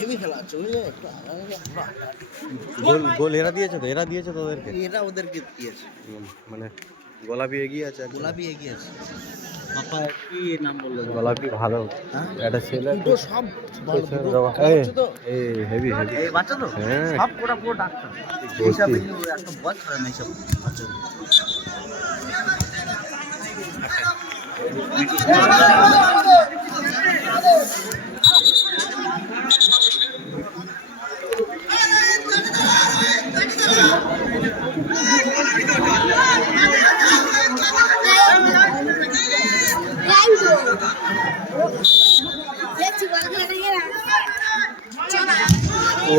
Heavy খেলা আছে বুঝলে। গোল এরা দিয়েছে তো, এরা দিয়েছে তো ওদেরকে, এরা ওদেরকে দিয়েছে। মানে গোলাপি এগিয়ে আছে, গোলাপি এগিয়ে আছে। পাপা কি নাম বললো? গোলাপি ভালো একটা ছেলে দুটো সব ভালো, দুটো খেলা হচ্ছে তো। এই হেভি হেভি এই বাচ্চা তো হ্যাঁ সব পুরো পুরো ডাক্তার এইসব একটা বল ছাড়া না এইসব বাচ্চা।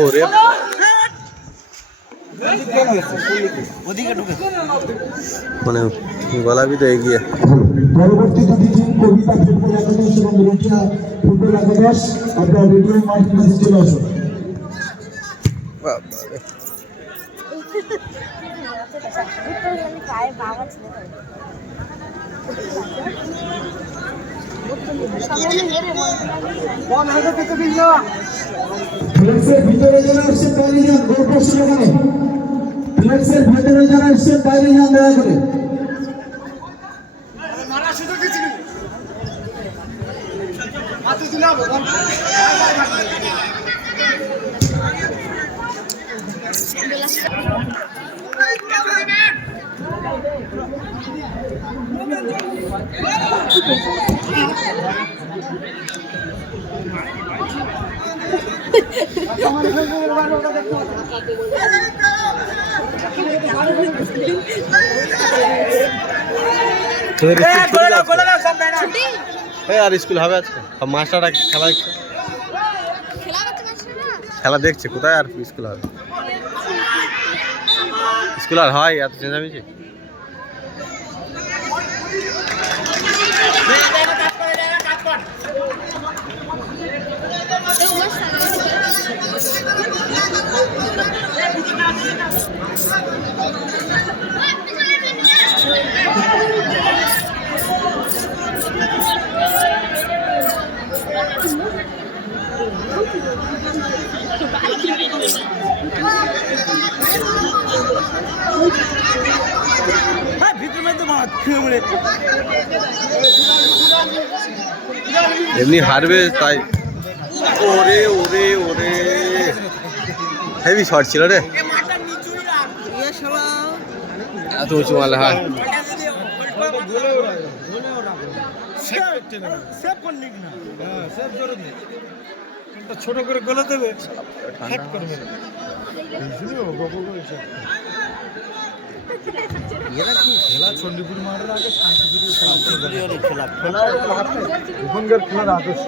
ওরে মানে গোলাপি তো এগিয়ে। পরবর্তী দুটি টিম কবিতা ফুটবল একাদশ এবং রুটিয়া ফুটবল একাদশ আপনার রেডিও মাঠের কাছে চলে আসুন। ফ্লেক্সের ভিতরে যারা আসছেন বাইরে যান, গোল পোস্টের ওখানে ফ্লেক্সের ভিতরে যারা আসছেন বাইরে যান দয়া করে। আর স্কুল হবে আজকে, মাস্টাররা খেলা দেখছে, খেলা দেখছে কোথায় আর স্কুল হবে? স্কুল আর হয় এত চেঁচামেচি? এমনি হারবে তাই। ওরে ওরে ওরে হেভি শট ছিল রে, এত উঁচু মারলে হয়। ছোট করে গোলে দেবে এরা কি খেলা চণ্ডীপুর মাঠের আগে শান্তিপুরের খেলা এখনকার খেলার আদর্শ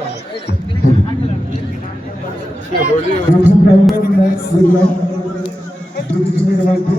দুটি টিমের মধ্যে